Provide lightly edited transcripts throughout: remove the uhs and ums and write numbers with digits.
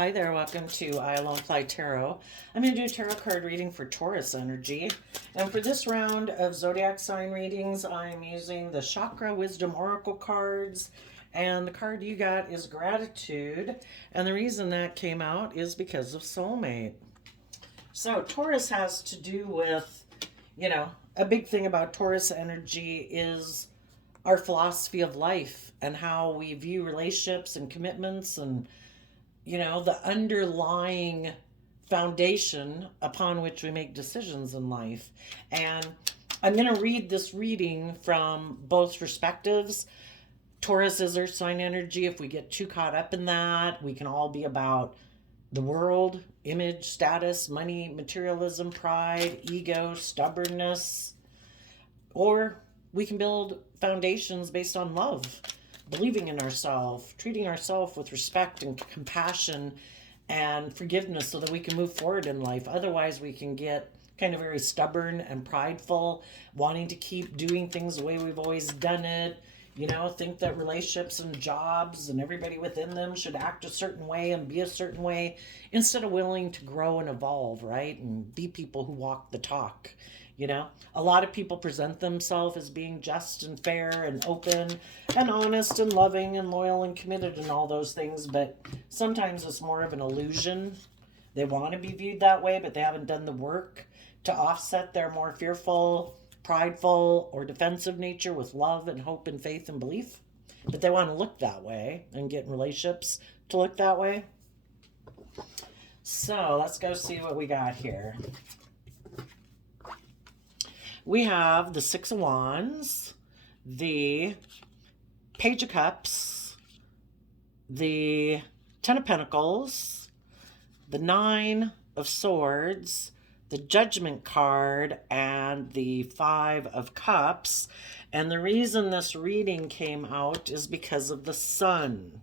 Hi there, welcome to I Alone Fly Tarot. I'm going to do a tarot card reading for Taurus energy. And for this round of zodiac sign readings, I'm using the Chakra Wisdom Oracle cards. And the card you got is Gratitude. And the reason that came out is because of soulmate. So Taurus has to do with, a big thing about Taurus energy is our philosophy of life and how we view relationships and commitments and the underlying foundation upon which we make decisions in life. And I'm going to read this reading from both perspectives. Taurus is earth sign energy. If we get too caught up in that, we can all be about the world, image, status, money, materialism, pride, ego, stubbornness. Or we can build foundations based on love, believing in ourselves, treating ourselves with respect and compassion and forgiveness so that we can move forward in life. Otherwise, we can get kind of very stubborn and prideful, wanting to keep doing things the way we've always done it. Think that relationships and jobs and everybody within them should act a certain way and be a certain way instead of willing to grow and evolve, right? And be people who walk the talk. A lot of people present themselves as being just and fair and open and honest and loving and loyal and committed and all those things, but sometimes it's more of an illusion. They want to be viewed that way, but they haven't done the work to offset their more fearful, prideful, or defensive nature with love and hope and faith and belief. But they want to look that way and get in relationships to look that way. So let's go see what we got here. We have the Six of Wands, the Page of Cups, the Ten of Pentacles, the Nine of Swords, the Judgment card, and the Five of Cups. And the reason this reading came out is because of the Sun.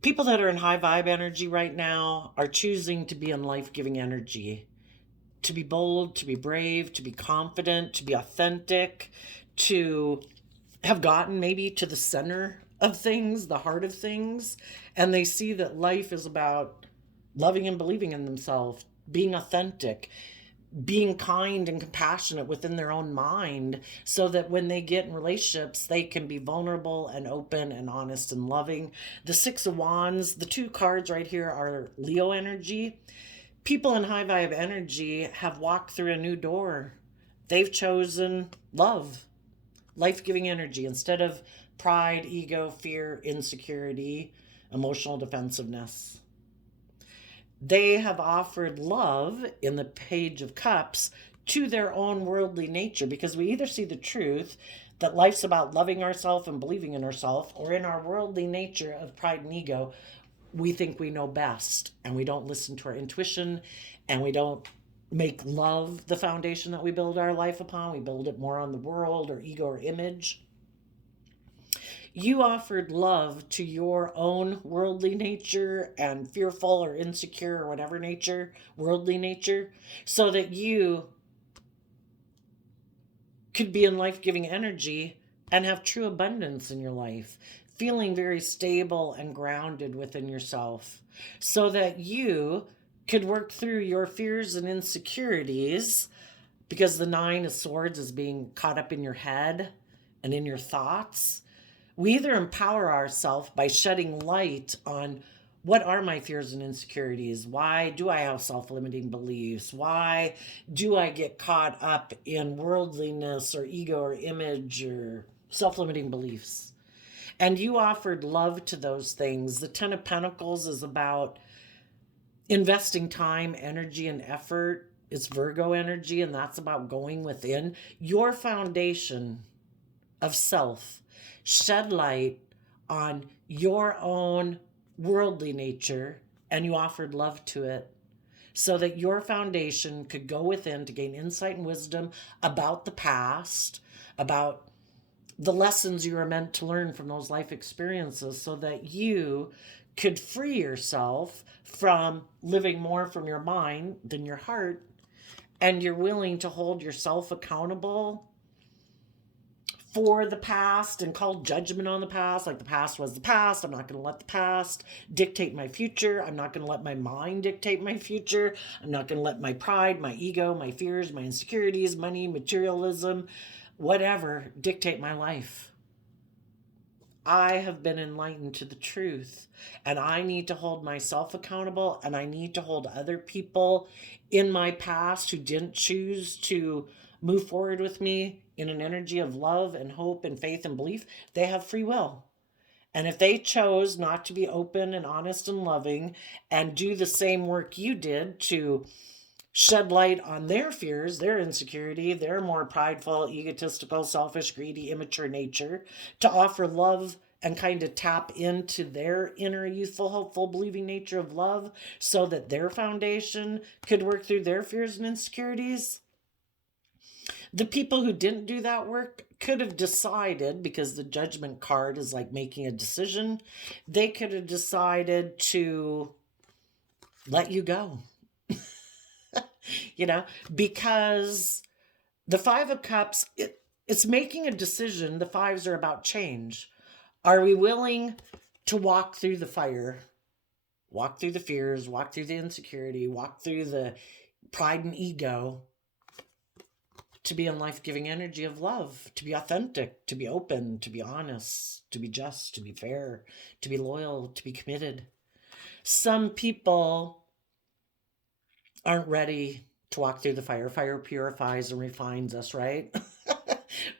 People that are in high vibe energy right now are choosing to be in life-giving energy, to be bold, to be brave, to be confident, to be authentic, to have gotten maybe to the center of things, the heart of things, and they see that life is about loving and believing in themselves, being authentic, being kind and compassionate within their own mind, so that when they get in relationships, they can be vulnerable and open and honest and loving. The Six of Wands, the two cards right here are Leo energy. People in high vibe energy have walked through a new door. They've chosen love, life-giving energy instead of pride, ego, fear, insecurity, emotional defensiveness. They have offered love in the Page of Cups to their own worldly nature, because we either see the truth that life's about loving ourselves and believing in ourselves, or in our worldly nature of pride and ego, we think we know best and we don't listen to our intuition and we don't make love the foundation that we build our life upon. We build it more on the world or ego or image. You offered love to your own worldly nature and fearful or insecure or whatever nature, worldly nature, so that you could be in life-giving energy and have true abundance in your life, feeling very stable and grounded within yourself, so that you could work through your fears and insecurities, because the Nine of Swords is being caught up in your head and in your thoughts. We either empower ourselves by shedding light on what are my fears and insecurities? Why do I have self-limiting beliefs? Why do I get caught up in worldliness or ego or image or self-limiting beliefs? And you offered love to those things. The Ten of Pentacles is about investing time, energy, and effort. It's Virgo energy, and that's about going within your foundation of self. Shed light on your own worldly nature, and you offered love to it, so that your foundation could go within to gain insight and wisdom about the past, about the lessons you were meant to learn from those life experiences, so that you could free yourself from living more from your mind than your heart, and you're willing to hold yourself accountable for the past and call judgment on the past, like the past was the past. I'm not going to let the past dictate my future. I'm not going to let my mind dictate my future. I'm not going to let my pride, my ego, my fears, my insecurities, money, materialism, whatever dictate my life. I have been enlightened to the truth, and I need to hold myself accountable, and I need to hold other people in my past who didn't choose to move forward with me in an energy of love and hope and faith and belief. They have free will. And if they chose not to be open and honest and loving and do the same work you did to shed light on their fears, their insecurity, their more prideful, egotistical, selfish, greedy, immature nature, to offer love and kind of tap into their inner, youthful, hopeful, believing nature of love so that their foundation could work through their fears and insecurities. The people who didn't do that work could have decided, because the judgment card is like making a decision, they could have decided to let you go. Because the Five of Cups, it's making a decision. The fives are about change. Are we willing to walk through the fire, walk through the fears, walk through the insecurity, walk through the pride and ego to be in life-giving energy of love, to be authentic, to be open, to be honest, to be just, to be fair, to be loyal, to be committed? Some people aren't ready to walk through the fire. Fire purifies and refines us, right?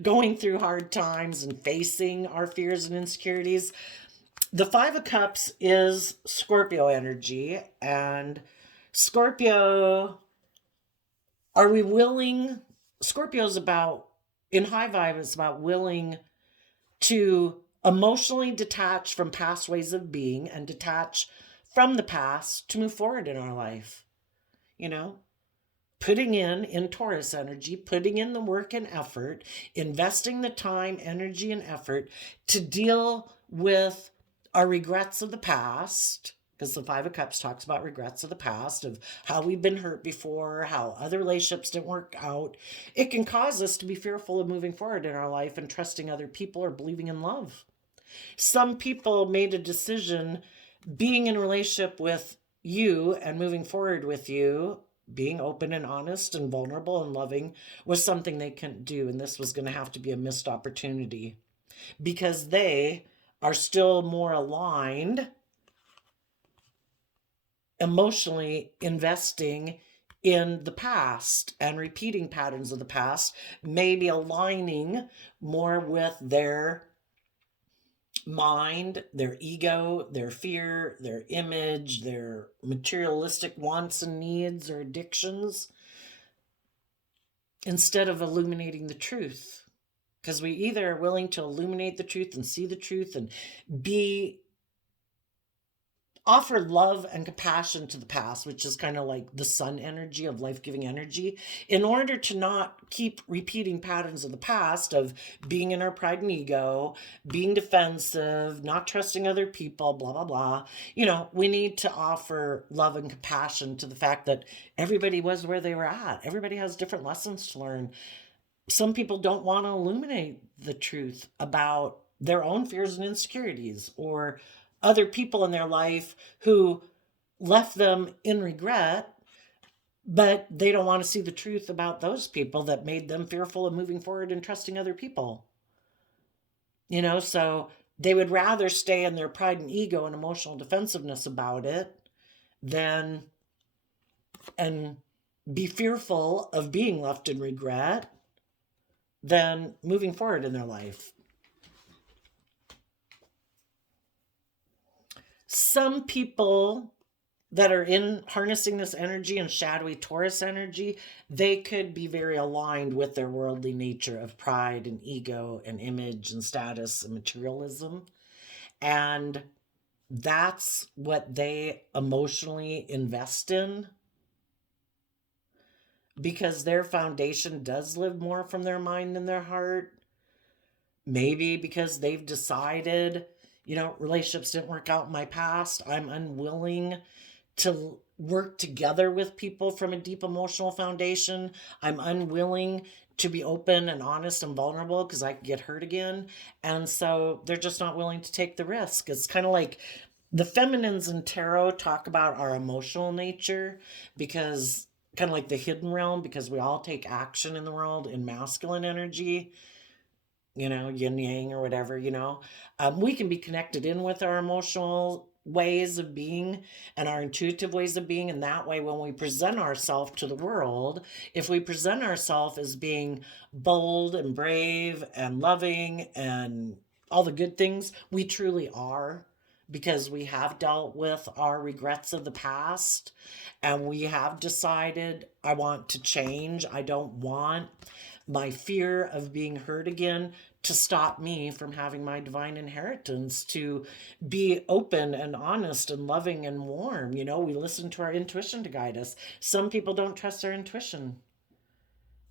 Going through hard times and facing our fears and insecurities. The Five of Cups is Scorpio energy. And Scorpio, are we willing? Scorpio's about, in high vibe, it's about willing to emotionally detach from past ways of being and detach from the past to move forward in our life. Putting in Taurus energy, putting in the work and effort, investing the time, energy, and effort to deal with our regrets of the past, because the Five of Cups talks about regrets of the past, of how we've been hurt before, how other relationships didn't work out. It can cause us to be fearful of moving forward in our life and trusting other people or believing in love. Some people made a decision being in a relationship with you and moving forward with you, being open and honest and vulnerable and loving, was something they couldn't do. And this was going to have to be a missed opportunity because they are still more aligned, emotionally investing in the past and repeating patterns of the past, maybe aligning more with their mind, their ego, their fear, their image, their materialistic wants and needs or addictions, instead of illuminating the truth. Because we either are willing to illuminate the truth and see the truth and offer love and compassion to the past, which is kind of like the sun energy of life-giving energy, in order to not keep repeating patterns of the past of being in our pride and ego, being defensive, not trusting other people, blah, blah, blah. We need to offer love and compassion to the fact that everybody was where they were at. Everybody has different lessons to learn. Some people don't want to illuminate the truth about their own fears and insecurities, or other people in their life who left them in regret, but they don't want to see the truth about those people that made them fearful of moving forward and trusting other people. So they would rather stay in their pride and ego and emotional defensiveness about it and be fearful of being left in regret than moving forward in their life. Some people that are in harnessing this energy and shadowy Taurus energy, they could be very aligned with their worldly nature of pride and ego and image and status and materialism. And that's what they emotionally invest in, because their foundation does live more from their mind and their heart. Maybe because they've decided, relationships didn't work out in my past. I'm unwilling to work together with people from a deep emotional foundation. I'm unwilling to be open and honest and vulnerable because I could get hurt again. And so they're just not willing to take the risk. It's kind of like the feminines in tarot talk about our emotional nature, because kind of like the hidden realm, because we all take action in the world in masculine energy, yin yang or whatever, we can be connected in with our emotional ways of being and our intuitive ways of being. And that way, when we present ourselves to the world, if we present ourselves as being bold and brave and loving and all the good things, we truly are, because we have dealt with our regrets of the past and we have decided, I want to change. I don't want my fear of being hurt again to stop me from having my divine inheritance, to be open and honest and loving and warm. We listen to our intuition to guide us. Some people don't trust their intuition.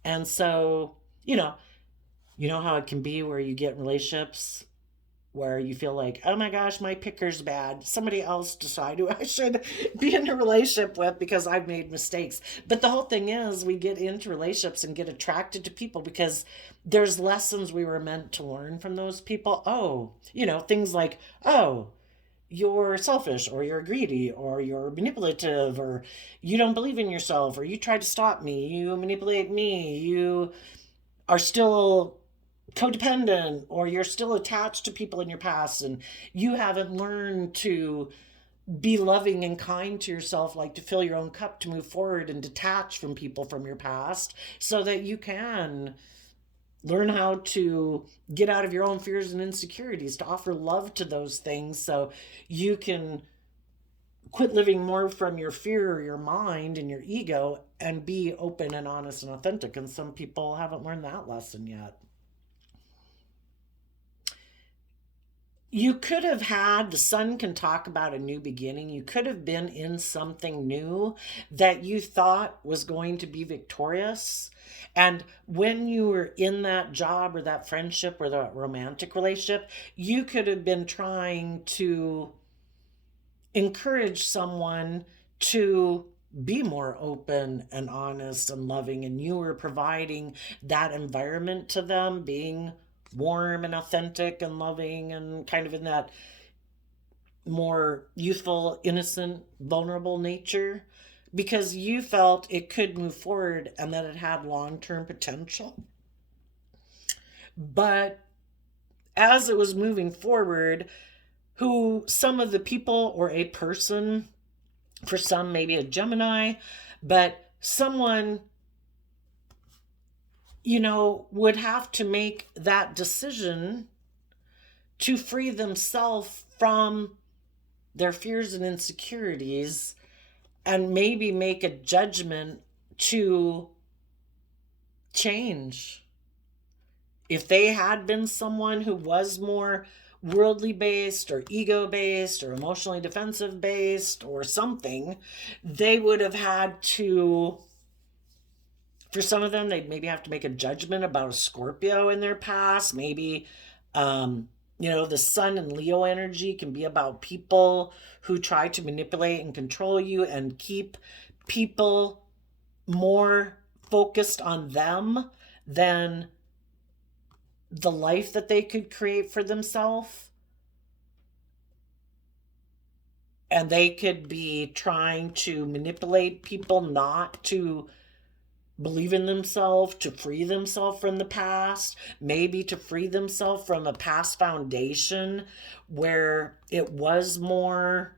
And so, how it can be where you get in relationships where you feel like, oh my gosh, my picker's bad. Somebody else decide who I should be in a relationship with because I've made mistakes. But the whole thing is, we get into relationships and get attracted to people because there's lessons we were meant to learn from those people. Oh, things like, oh, you're selfish, or you're greedy, or you're manipulative, or you don't believe in yourself, or you try to stop me, you manipulate me, you are still codependent, or you're still attached to people in your past and you haven't learned to be loving and kind to yourself, like to fill your own cup, to move forward and detach from people from your past so that you can learn how to get out of your own fears and insecurities, to offer love to those things so you can quit living more from your fear or your mind and your ego and be open and honest and authentic. And some people haven't learned that lesson yet. You could have had, the sun can talk about a new beginning. You could have been in something new that you thought was going to be victorious. And when you were in that job or that friendship or that romantic relationship, you could have been trying to encourage someone to be more open and honest and loving. And you were providing that environment to them, being warm and authentic and loving and kind of in that more youthful, innocent, vulnerable nature, because you felt it could move forward and that it had long-term potential. But as it was moving forward, who some of the people, or a person, for some maybe a Gemini, but someone would have to make that decision to free themselves from their fears and insecurities and maybe make a judgment to change. If they had been someone who was more worldly based or ego based or emotionally defensive based or something, they would have had to, for some of them, they'd maybe have to make a judgment about a Scorpio in their past. Maybe, the sun and Leo energy can be about people who try to manipulate and control you and keep people more focused on them than the life that they could create for themselves. And they could be trying to manipulate people not to believe in themselves, to free themselves from the past, maybe to free themselves from a past foundation where it was more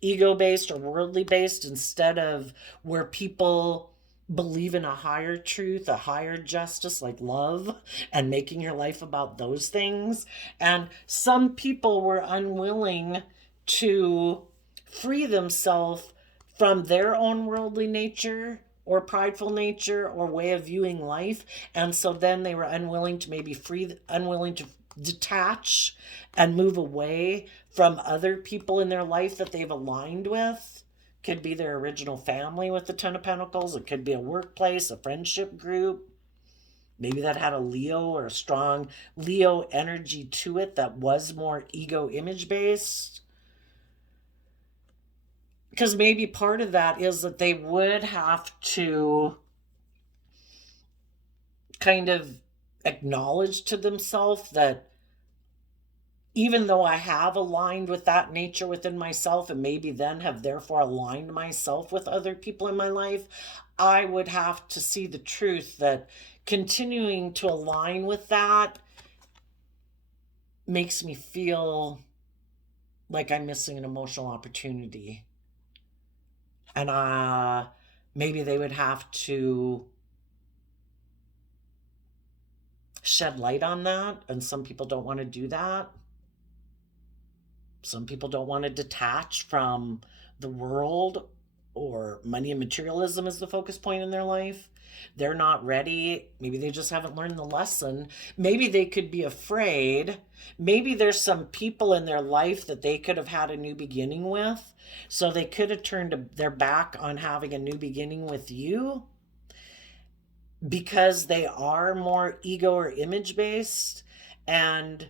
ego-based or worldly based, instead of where people believe in a higher truth, a higher justice, like love, and making your life about those things. And some people were unwilling to free themselves from their own worldly nature or prideful nature or way of viewing life. And so then they were unwilling to unwilling to detach and move away from other people in their life that they've aligned with. Could be their original family with the Ten of Pentacles. It could be a workplace, a friendship group. Maybe that had a Leo or a strong Leo energy to it that was more ego image based. Because maybe part of that is that they would have to kind of acknowledge to themselves that even though I have aligned with that nature within myself and maybe then have therefore aligned myself with other people in my life, I would have to see the truth that continuing to align with that makes me feel like I'm missing an emotional opportunity. And maybe they would have to shed light on that. And some people don't want to do that. Some people don't want to detach from the world, or money and materialism is the focus point in their life. They're not ready. Maybe they just haven't learned the lesson. Maybe they could be afraid. Maybe there's some people in their life that they could have had a new beginning with. So they could have turned their back on having a new beginning with you because they are more ego or image based. And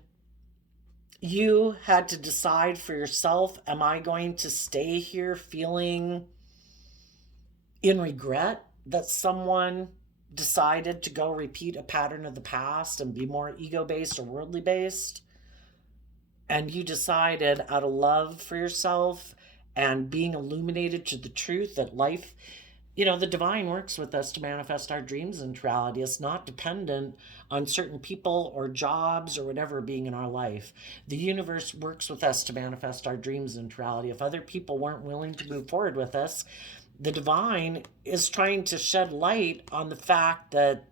you had to decide for yourself, am I going to stay here feeling in regret that someone decided to go repeat a pattern of the past and be more ego based or worldly based? And you decided out of love for yourself and being illuminated to the truth that life, the divine works with us to manifest our dreams into reality. It's not dependent on certain people or jobs or whatever being in our life. The universe works with us to manifest our dreams into reality. If other people weren't willing to move forward with us, the divine is trying to shed light on the fact that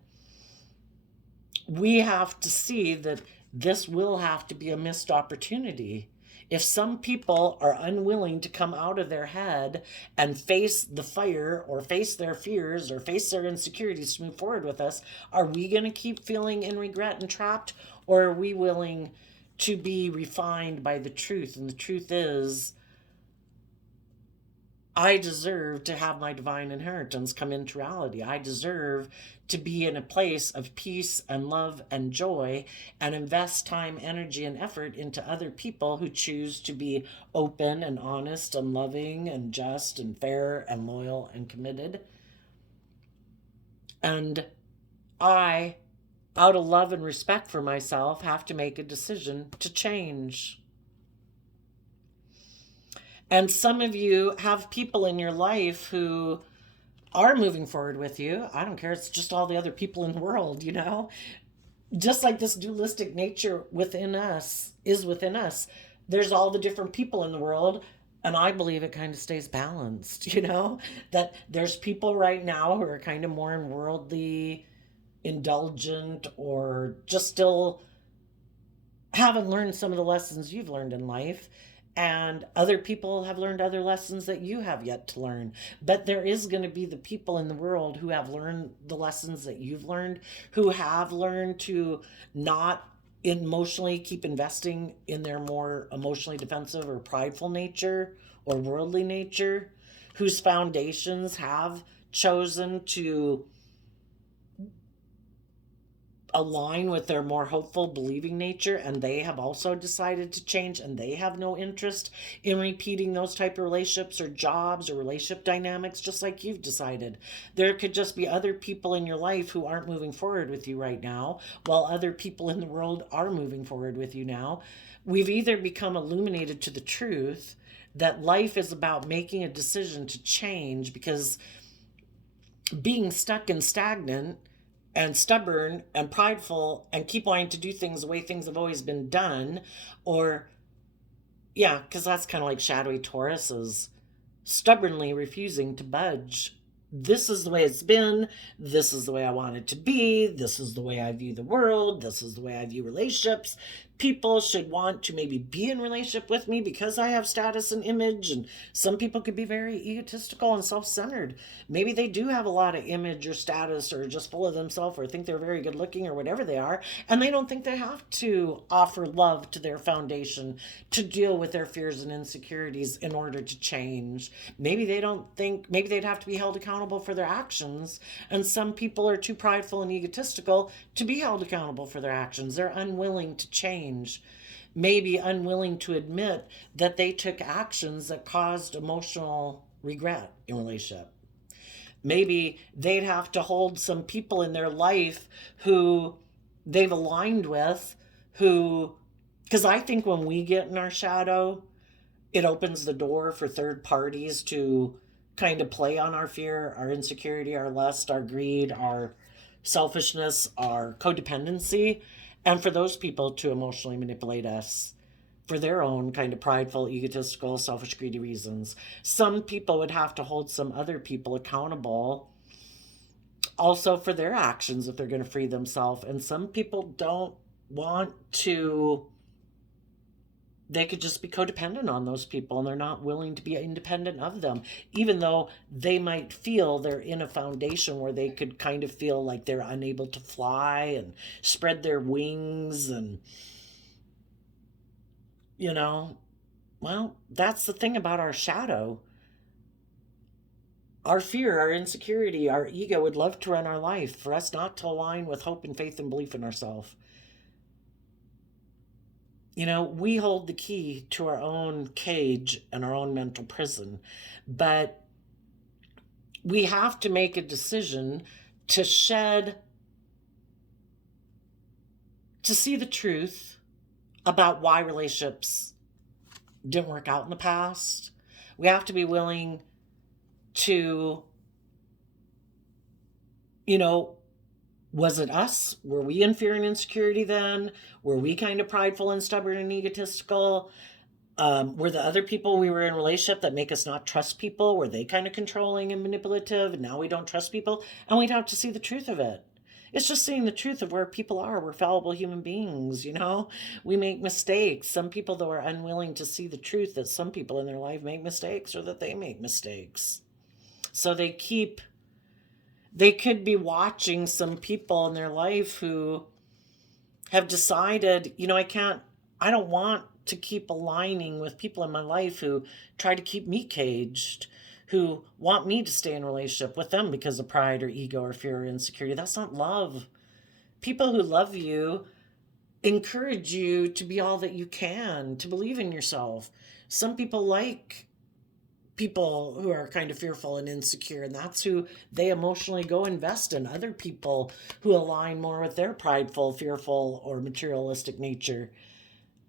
we have to see that this will have to be a missed opportunity. If some people are unwilling to come out of their head and face the fire or face their fears or face their insecurities to move forward with us, are we going to keep feeling in regret and trapped? Or are we willing to be refined by the truth? And the truth is, I deserve to have my divine inheritance come into reality. I deserve to be in a place of peace and love and joy and invest time, energy, and effort into other people who choose to be open and honest and loving and just and fair and loyal and committed. And I, out of love and respect for myself, have to make a decision to change. And some of you have people in your life who are moving forward with you. I don't care. It's just all the other people in the world, Just like this dualistic nature within us is within us. There's all the different people in the world. And I believe it kind of stays balanced, that there's people right now who are kind of more in worldly, indulgent, or just still haven't learned some of the lessons you've learned in life. And other people have learned other lessons that you have yet to learn. But there is going to be the people in the world who have learned the lessons that you've learned, who have learned to not emotionally keep investing in their more emotionally defensive or prideful nature or worldly nature, whose foundations have chosen to align with their more hopeful, believing nature, and they have also decided to change, and they have no interest in repeating those type of relationships or jobs or relationship dynamics, just like you've decided. There could just be other people in your life who aren't moving forward with you right now, while other people in the world are moving forward with you now. We've either become illuminated to the truth that life is about making a decision to change, because being stuck and stagnant and stubborn and prideful and keep wanting to do things the way things have always been done, because that's kind of like shadowy Taurus is stubbornly refusing to budge. This is the way it's been. This is the way I want it to be. This is the way I view the world. This is the way I view relationships. People should want to maybe be in relationship with me because I have status and image. And some people could be very egotistical and self-centered. Maybe they do have a lot of image or status, or just full of themselves, or think they're very good looking, or whatever they are. And they don't think they have to offer love to their foundation to deal with their fears and insecurities in order to change. Maybe they don't think, maybe they'd have to be held accountable for their actions. And some people are too prideful and egotistical to be held accountable for their actions. They're unwilling to change. Maybe unwilling to admit that they took actions that caused emotional regret in relationship. Maybe they'd have to hold some people in their life who they've aligned with, who, because I think when we get in our shadow, it opens the door for third parties to kind of play on our fear, our insecurity, our lust, our greed, our selfishness, our codependency, and for those people to emotionally manipulate us for their own kind of prideful, egotistical, selfish, greedy reasons. Some people would have to hold some other people accountable also for their actions if they're going to free themselves. And some people don't want to, they could just be codependent on those people and they're not willing to be independent of them, even though they might feel they're in a foundation where they could kind of feel like they're unable to fly and spread their wings. And, you know, well, that's the thing about our shadow. Our fear, our insecurity, our ego would love to run our life, for us not to align with hope and faith and belief in ourselves. You know, we hold the key to our own cage and our own mental prison, but we have to make a decision to shed, to see the truth about why relationships didn't work out in the past. We have to be willing to, you know, was it us? Were we in fear and insecurity then? Were we kind of prideful and stubborn and egotistical? Were the other people we were in a relationship that make us not trust people, were they kind of controlling and manipulative, and now we don't trust people? And we'd have to see the truth of it. It's just seeing the truth of where people are. We're fallible human beings, you know? We make mistakes. Some people, though, are unwilling to see the truth that some people in their life make mistakes or that they make mistakes. So they could be watching some people in their life who have decided, you know, I don't want to keep aligning with people in my life who try to keep me caged, who want me to stay in a relationship with them because of pride or ego or fear or insecurity. That's not love. People who love you encourage you to be all that you can, to believe in yourself. Some people like people who are kind of fearful and insecure, and that's who they emotionally go invest in. Other people who align more with their prideful, fearful, or materialistic nature,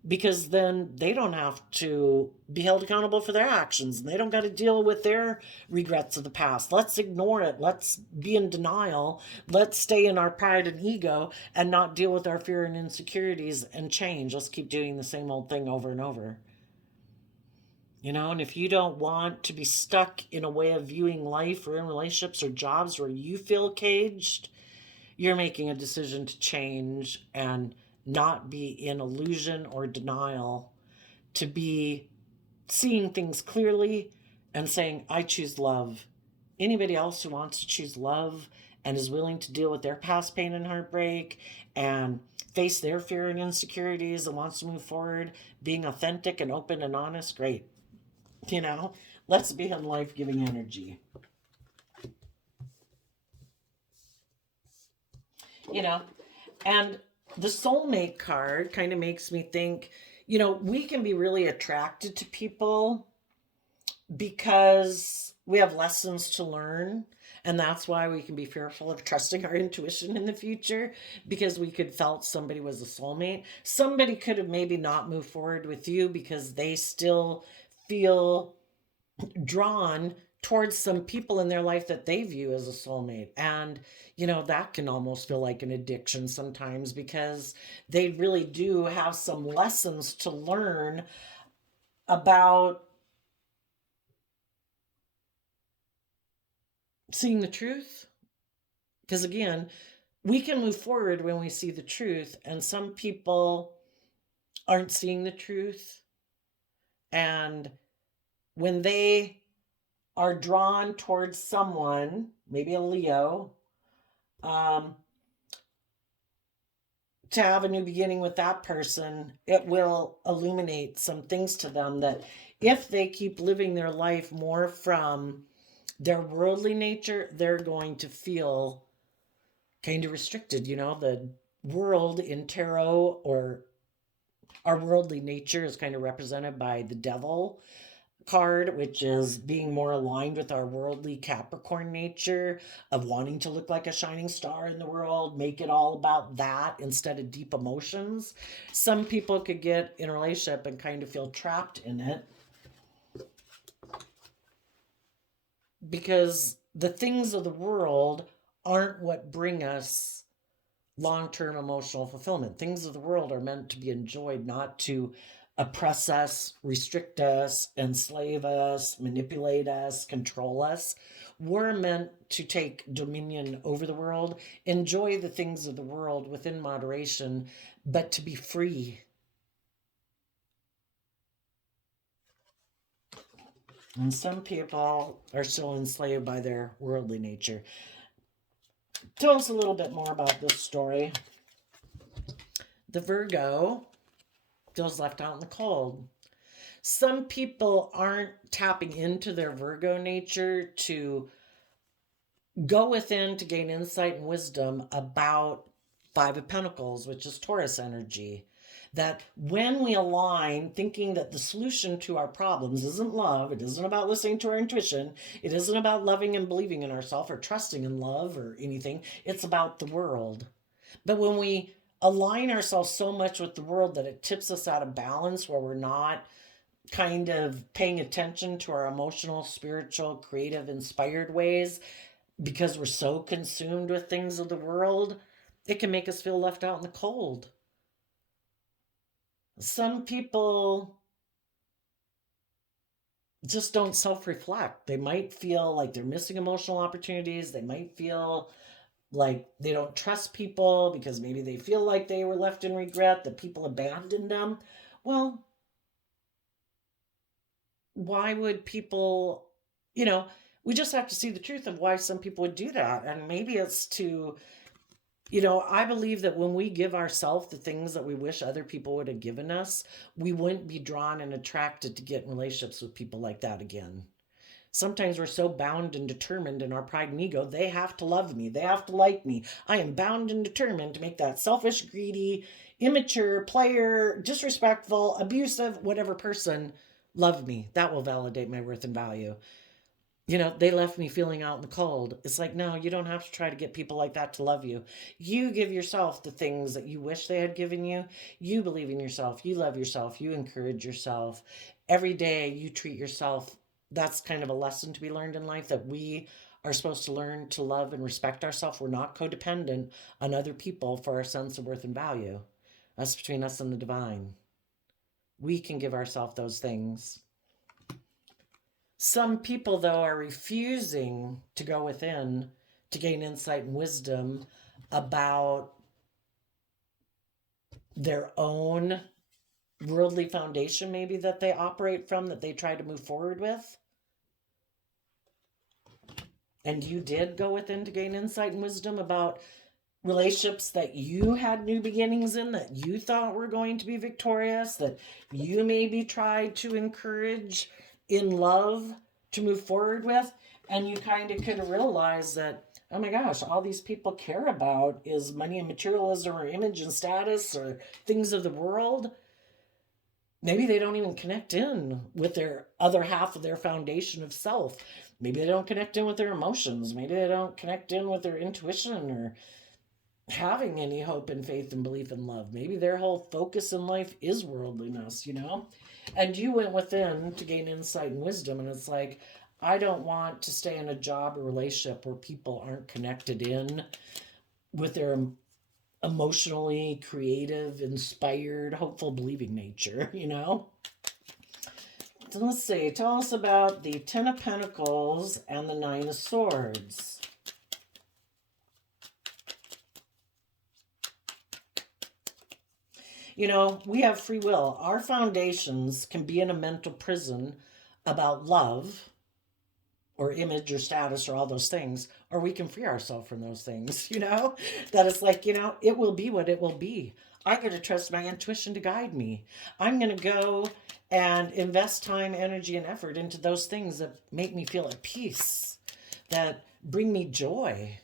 because then they don't have to be held accountable for their actions and they don't got to deal with their regrets of the past. Let's ignore it. Let's be in denial. Let's stay in our pride and ego and not deal with our fear and insecurities and change. Let's keep doing the same old thing over and over. You know, and if you don't want to be stuck in a way of viewing life or in relationships or jobs where you feel caged, you're making a decision to change and not be in illusion or denial, to be seeing things clearly and saying, I choose love. Anybody else who wants to choose love and is willing to deal with their past pain and heartbreak and face their fear and insecurities and wants to move forward, being authentic and open and honest, great. You know, let's be in life-giving energy. You know, and the soulmate card kind of makes me think, you know, we can be really attracted to people because we have lessons to learn. And that's why we can be fearful of trusting our intuition in the future, because we could felt somebody was a soulmate. Somebody could have maybe not moved forward with you because they still feel drawn towards some people in their life that they view as a soulmate. And, you know, that can almost feel like an addiction sometimes, because they really do have some lessons to learn about seeing the truth. Because again, we can move forward when we see the truth, and some people aren't seeing the truth. And when they are drawn towards someone, maybe a Leo, to have a new beginning with that person, it will illuminate some things to them that if they keep living their life more from their worldly nature, they're going to feel kind of restricted. You know, the world in tarot, or our worldly nature, is kind of represented by the devil. card, which is being more aligned with our worldly Capricorn nature of wanting to look like a shining star in the world, make it all about that instead of deep emotions. Some people could get in a relationship and kind of feel trapped in it because the things of the world aren't what bring us long-term emotional fulfillment. Things of the world are meant to be enjoyed, not to oppress us, restrict us, enslave us, manipulate us, control us. We're meant to take dominion over the world, enjoy the things of the world within moderation, but to be free. And some people are still enslaved by their worldly nature. Tell us a little bit more about this story. The Virgo feels left out in the cold. Some people aren't tapping into their Virgo nature to go within to gain insight and wisdom about Five of Pentacles, which is Taurus energy. That when we align, thinking that the solution to our problems isn't love, it isn't about listening to our intuition, it isn't about loving and believing in ourselves or trusting in love or anything, it's about the world. But when we align ourselves so much with the world that it tips us out of balance, where we're not kind of paying attention to our emotional, spiritual, creative, inspired ways because we're so consumed with things of the world, it can make us feel left out in the cold. Some people just don't self-reflect. They might feel like they're missing emotional opportunities. They might feel like they don't trust people because maybe they feel like they were left in regret, that people abandoned them. Well, why would people, we just have to see the truth of why some people would do that. And maybe it's to, I believe that when we give ourselves the things that we wish other people would have given us, we wouldn't be drawn and attracted to get in relationships with people like that again. Sometimes we're so bound and determined in our pride and ego, they have to love me, they have to like me. I am bound and determined to make that selfish, greedy, immature, player, disrespectful, abusive, whatever person love me. That will validate my worth and value. They left me feeling out in the cold. It's like, no, you don't have to try to get people like that to love you. You give yourself the things that you wish they had given you. You believe in yourself. You love yourself. You encourage yourself. Every day you treat yourself. That's kind of a lesson to be learned in life, that we are supposed to learn to love and respect ourselves. We're not codependent on other people for our sense of worth and value. That's between us and the divine. We can give ourselves those things. Some people, though, are refusing to go within to gain insight and wisdom about their own worldly foundation, maybe, that they operate from, that they try to move forward with. And you did go within to gain insight and wisdom about relationships that you had new beginnings in, that you thought were going to be victorious, that you maybe tried to encourage in love to move forward with, and you kind of could realize that, oh my gosh, all these people care about is money and materialism or image and status or things of the world. Maybe they don't even connect in with their other half of their foundation of self. Maybe they don't connect in with their emotions. Maybe they don't connect in with their intuition or having any hope and faith and belief in love. Maybe their whole focus in life is worldliness, And you went within to gain insight and wisdom, and it's like, I don't want to stay in a job or relationship where people aren't connected in with their emotionally creative, inspired, hopeful, believing nature, So let's see. Tell us about the Ten of Pentacles and the Nine of Swords. We have free will. Our foundations can be in a mental prison about love or image or status or all those things, or we can free ourselves from those things, that it's like, it will be what it will be. I'm going to trust my intuition to guide me. I'm going to go and invest time, energy, and effort into those things that make me feel at peace, that bring me joy.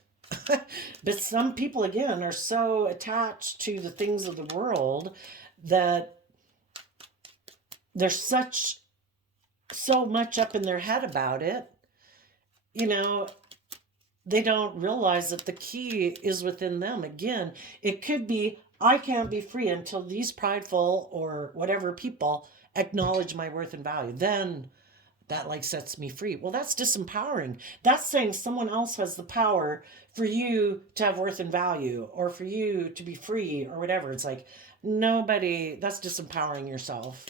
But some people, again, are so attached to the things of the world that there's such so much up in their head about it, you know, they don't realize that the key is within them. Again, it could be, I can't be free until these prideful or whatever people acknowledge my worth and value. Then that like sets me free. Well, that's disempowering. That's saying someone else has the power for you to have worth and value or for you to be free or whatever. It's like nobody, that's disempowering yourself.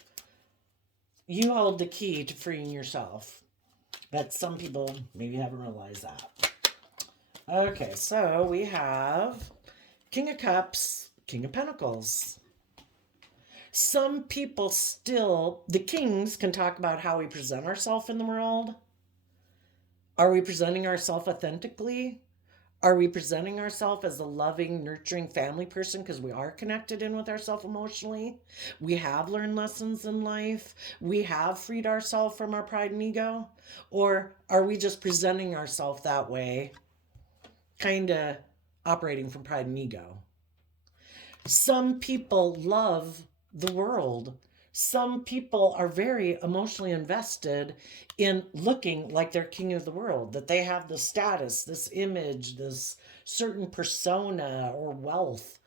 You hold the key to freeing yourself. But some people maybe haven't realized that. Okay, so we have King of Cups, King of Pentacles. Some people still, the kings can talk about how we present ourselves in the world. Are we presenting ourselves authentically? Are we presenting ourselves as a loving, nurturing family person because we are connected in with ourselves emotionally? We have learned lessons in life. We have freed ourselves from our pride and ego. Or are we just presenting ourselves that way, kind of operating from pride and ego? Some people love the world. Some people are very emotionally invested in looking like they're king of the world, that they have the status, this image, this certain persona or wealth.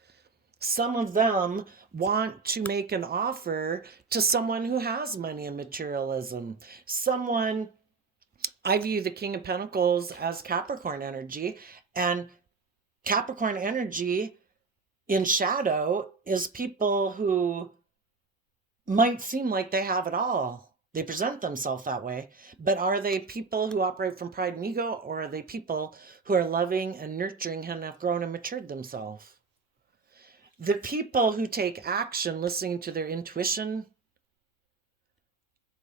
Some of them want to make an offer to someone who has money and materialism. Someone, I view the King of Pentacles as Capricorn energy, and Capricorn energy in shadow is people who might seem like they have it all. They present themselves that way. But are they people who operate from pride and ego, or are they people who are loving and nurturing and have grown and matured themselves? The people who take action, listening to their intuition,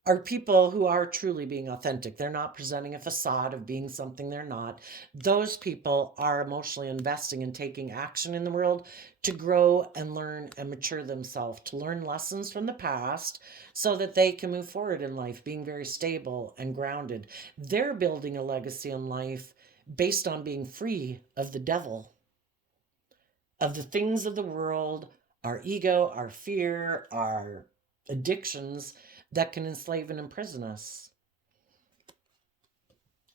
are people who are truly being authentic. They're not presenting a facade of being something they're not. Those people are emotionally investing and taking action in the world to grow and learn and mature themselves, to learn lessons from the past so that they can move forward in life, being very stable and grounded. They're building a legacy in life based on being free of the devil, of the things of the world, our ego, our fear, our addictions that can enslave and imprison us.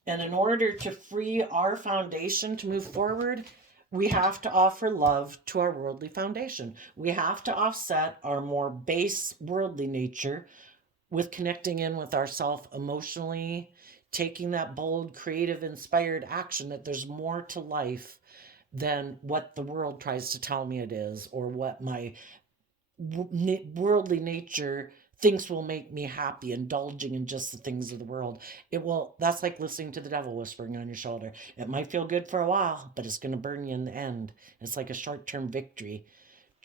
And in order to free our foundation to move forward, we have to offer love to our worldly foundation. We have to offset our more base worldly nature with connecting in with ourself emotionally, taking that bold, creative, inspired action that there's more to life than what the world tries to tell me it is, or what my worldly nature thinks will make me happy, indulging in just the things of the world. It will, that's like listening to the devil whispering on your shoulder. It might feel good for a while, but it's going to burn you in the end. It's like a short-term victory.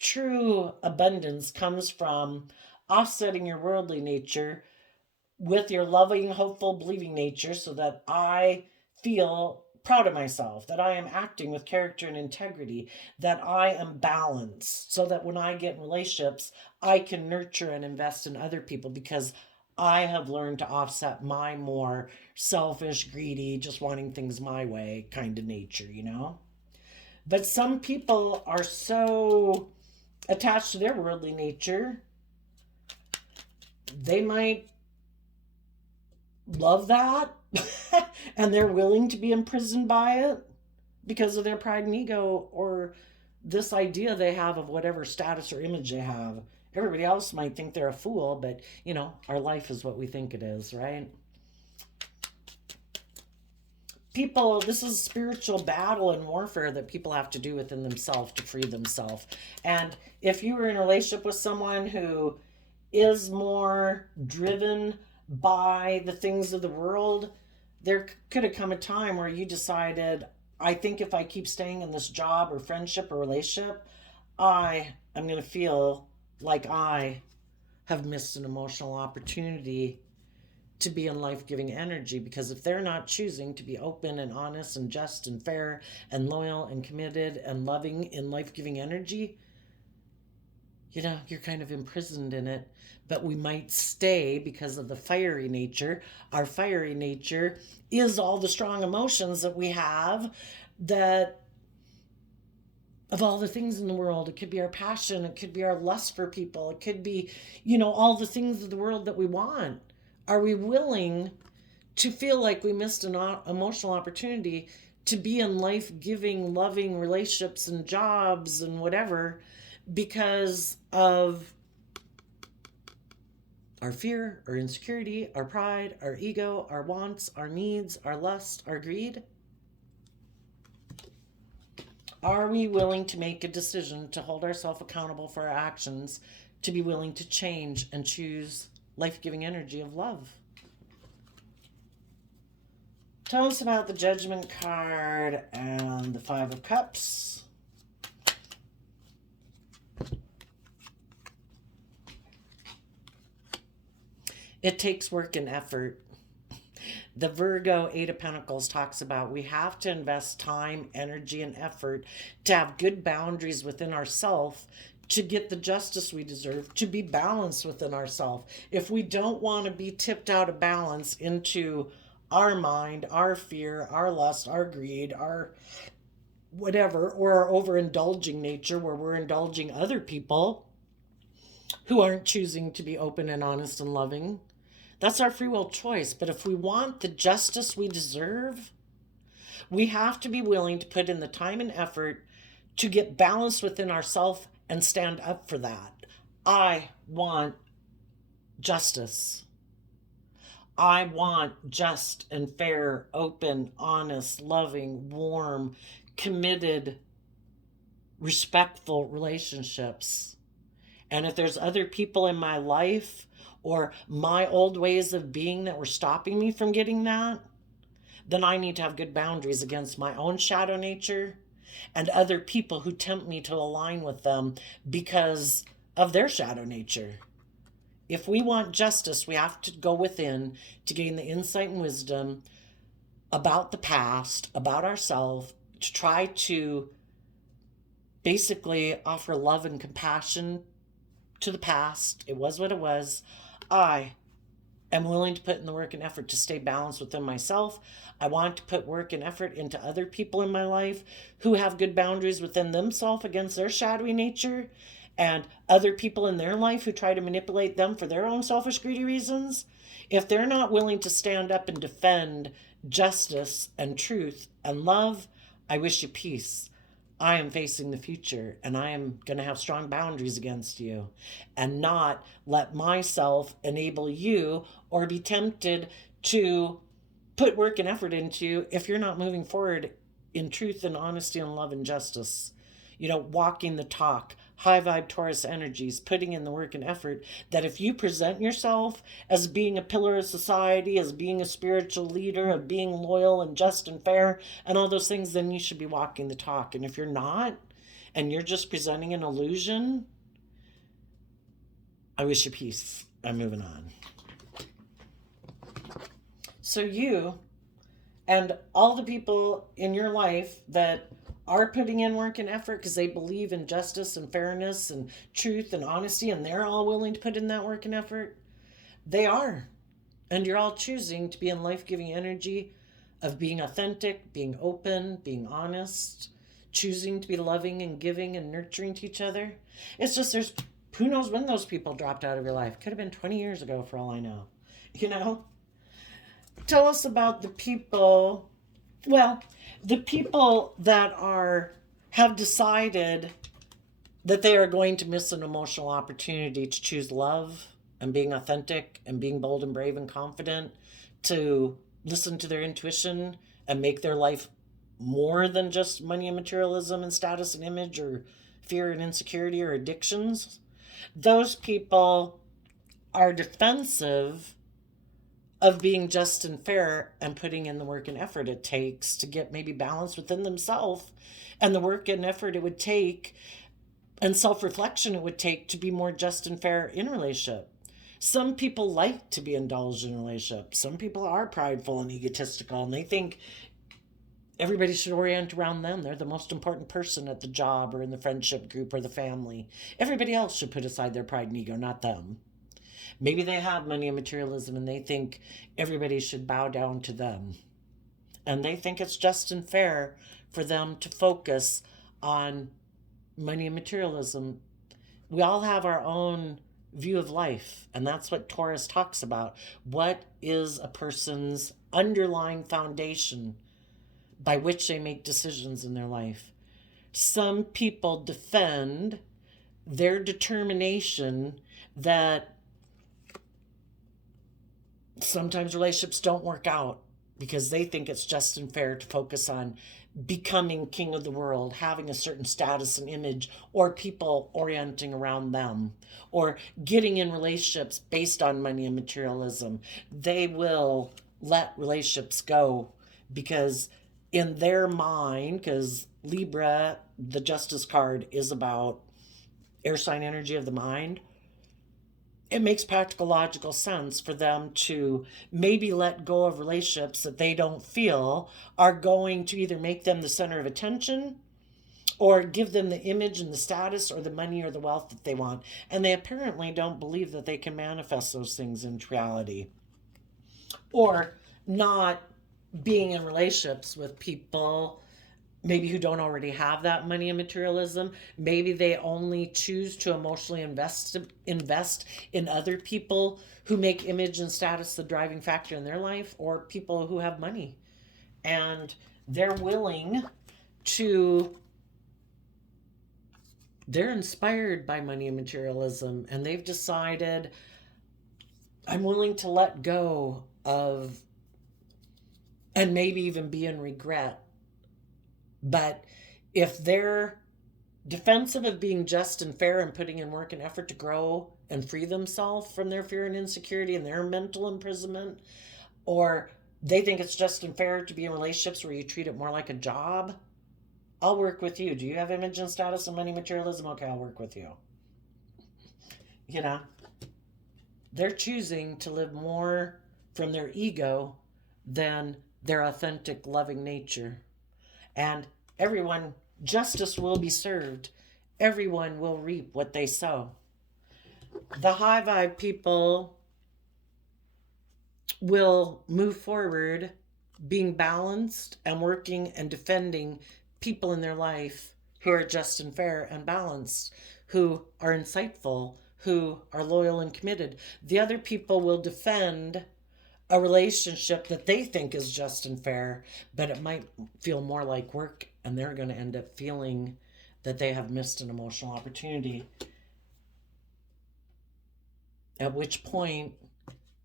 True abundance comes from offsetting your worldly nature with your loving, hopeful, believing nature, so that I feel proud of myself, that I am acting with character and integrity, that I am balanced, so that when I get in relationships, I can nurture and invest in other people because I have learned to offset my more selfish, greedy, just wanting things my way kind of nature, you know? But some people are so attached to their worldly nature, they might love that and they're willing to be imprisoned by it because of their pride and ego, or this idea they have of whatever status or image they have. Everybody else might think they're a fool, but you know, our life is what we think it is, right? People, this is spiritual battle and warfare that people have to do within themselves to free themselves. And if you were in a relationship with someone who is more driven by the things of the world, there could have come a time where you decided, I think if I keep staying in this job or friendship or relationship, I am going to feel like I have missed an emotional opportunity to be in life-giving energy, because if they're not choosing to be open and honest and just and fair and loyal and committed and loving in life-giving energy, you know, you're kind of imprisoned in it. But we might stay because of the fiery nature. Our fiery nature is all the strong emotions that we have, that of all the things in the world. It could be our passion, it could be our lust for people, it could be, you know, all the things of the world that we want. Are we willing to feel like we missed an emotional opportunity to be in life-giving, loving relationships and jobs and whatever because of our fear, our insecurity, our pride, our ego, our wants, our needs, our lust, our greed? Are we willing to make a decision to hold ourselves accountable for our actions, to be willing to change and choose life-giving energy of love? Tell us about the Judgment card and the Five of Cups. It takes work and effort. The Virgo Eight of Pentacles talks about we have to invest time, energy, and effort to have good boundaries within ourselves to get the justice we deserve, to be balanced within ourselves. If we don't want to be tipped out of balance into our mind, our fear, our lust, our greed, our whatever, or our overindulging nature where we're indulging other people who aren't choosing to be open and honest and loving, that's our free will choice. But if we want the justice we deserve, we have to be willing to put in the time and effort to get balanced within ourselves and stand up for that. I want justice. I want just and fair, open, honest, loving, warm, committed, respectful relationships. And if there's other people in my life or my old ways of being that were stopping me from getting that, then I need to have good boundaries against my own shadow nature and other people who tempt me to align with them because of their shadow nature. If we want justice, we have to go within to gain the insight and wisdom about the past, about ourselves, to try to basically offer love and compassion to the past. It was what it was. I am willing to put in the work and effort to stay balanced within myself. I want to put work and effort into other people in my life who have good boundaries within themselves against their shadowy nature, and other people in their life who try to manipulate them for their own selfish, greedy reasons. If they're not willing to stand up and defend justice and truth and love, I wish you peace. I am facing the future, and I am going to have strong boundaries against you and not let myself enable you or be tempted to put work and effort into if you're not moving forward in truth and honesty and love and justice. You know, walking the talk, high vibe Taurus energies, putting in the work and effort, that if you present yourself as being a pillar of society, as being a spiritual leader, of being loyal and just and fair and all those things, then you should be walking the talk. And if you're not, and you're just presenting an illusion, I wish you peace. I'm moving on. So you and all the people in your life that are putting in work and effort because they believe in justice and fairness and truth and honesty, and they're all willing to put in that work and effort, they are. And you're all choosing to be in life-giving energy of being authentic, being open, being honest, choosing to be loving and giving and nurturing to each other. It's just there's who knows when those people dropped out of your life. Could have been 20 years ago for all I know. You know? Tell us about the people, well, the people that have decided that they are going to miss an emotional opportunity to choose love and being authentic and being bold and brave and confident, to listen to their intuition and make their life more than just money and materialism and status and image or fear and insecurity or addictions. Those people are defensive of being just and fair and putting in the work and effort it takes to get maybe balance within themselves, and the work and effort it would take and self-reflection it would take to be more just and fair in a relationship. Some people like to be indulged in relationships. Some people are prideful and egotistical, and they think everybody should orient around them. They're the most important person at the job or in the friendship group or the family. Everybody else should put aside their pride and ego, not them. Maybe they have money and materialism and they think everybody should bow down to them. And they think it's just and fair for them to focus on money and materialism. We all have our own view of life. And that's what Taurus talks about. What is a person's underlying foundation by which they make decisions in their life? Some people defend their determination that sometimes relationships don't work out because they think it's just and fair to focus on becoming king of the world, having a certain status and image, or people orienting around them, or getting in relationships based on money and materialism. They will let relationships go because in their mind, because Libra, the Justice card, is about air sign energy of the mind, it makes practical logical sense for them to maybe let go of relationships that they don't feel are going to either make them the center of attention or give them the image and the status or the money or the wealth that they want. And they apparently don't believe that they can manifest those things into reality. Or not being in relationships with people maybe who don't already have that money and materialism. Maybe they only choose to emotionally invest in other people who make image and status the driving factor in their life, or people who have money and they're willing to, they're inspired by money and materialism, and they've decided, I'm willing to let go of, and maybe even be in regret. But if they're defensive of being just and fair and putting in work and effort to grow and free themselves from their fear and insecurity and their mental imprisonment, or they think it's just and fair to be in relationships where you treat it more like a job, I'll work with you. Do you have image and status and money materialism? Okay, I'll work with you. You know, they're choosing to live more from their ego than their authentic, loving nature. And everyone, justice will be served. Everyone will reap what they sow. The high vibe people will move forward being balanced and working and defending people in their life who are just and fair and balanced, who are insightful, who are loyal and committed. The other people will defend a relationship that they think is just and fair, but it might feel more like work, and they're going to end up feeling that they have missed an emotional opportunity. At which point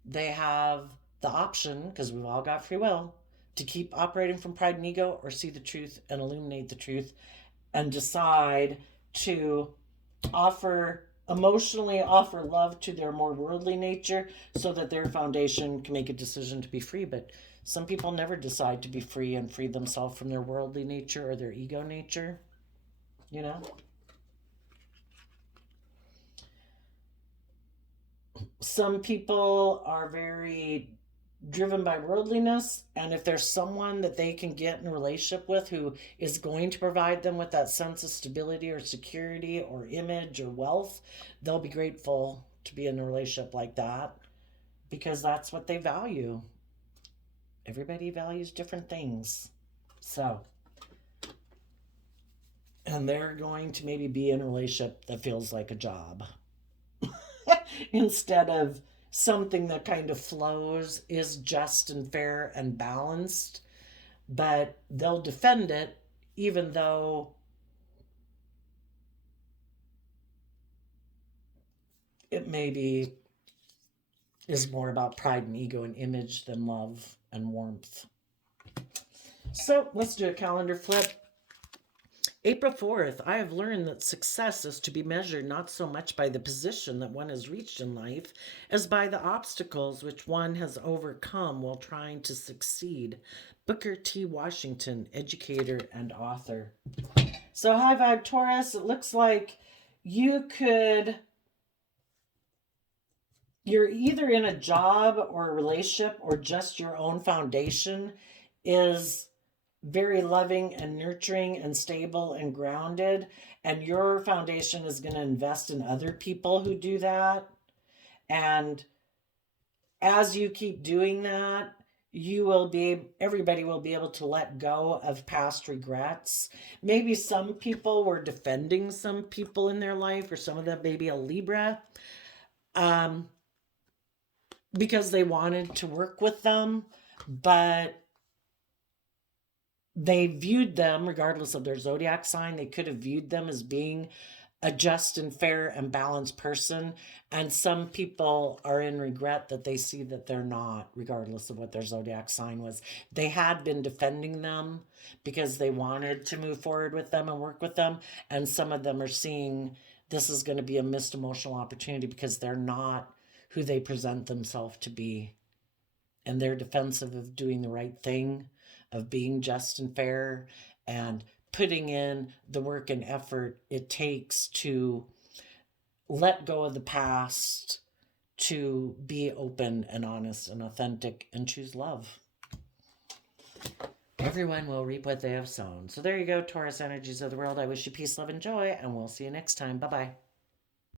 they have the option, because we've all got free will, to keep operating from pride and ego, or see the truth and illuminate the truth and decide to emotionally offer love to their more worldly nature so that their foundation can make a decision to be free. But some people never decide to be free and free themselves from their worldly nature or their ego nature, you know? Some people are very driven by worldliness, and if there's someone that they can get in a relationship with who is going to provide them with that sense of stability or security or image or wealth, they'll be grateful to be in a relationship like that because that's what they value. Everybody values different things. So, and they're going to maybe be in a relationship that feels like a job instead of something that kind of flows, is just and fair and balanced, but they'll defend it even though it maybe is more about pride and ego and image than love and warmth. So let's do a calendar flip. April 4th, I have learned that success is to be measured not so much by the position that one has reached in life as by the obstacles which one has overcome while trying to succeed. Booker T. Washington, educator and author. So high vibe Taurus, it looks like you're either in a job or a relationship, or just your own foundation is very loving and nurturing and stable and grounded, and your foundation is going to invest in other people who do that. And as you keep doing that, everybody will be able to let go of past regrets. Maybe some people were defending some people in their life, or some of them maybe a Libra. um, because they wanted to work with them, but they viewed them, regardless of their zodiac sign, they could have viewed them as being a just and fair and balanced person. And some people are in regret that they see that they're not, regardless of what their zodiac sign was. They had been defending them because they wanted to move forward with them and work with them. And some of them are seeing this is going to be a missed emotional opportunity because they're not who they present themselves to be. And they're defensive of doing the right thing, of being just and fair, and putting in the work and effort it takes to let go of the past, to be open and honest and authentic and choose love. Everyone will reap what they have sown. So there you go, Taurus energies of the world. I wish you peace, love, and joy, and we'll see you next time. Bye bye.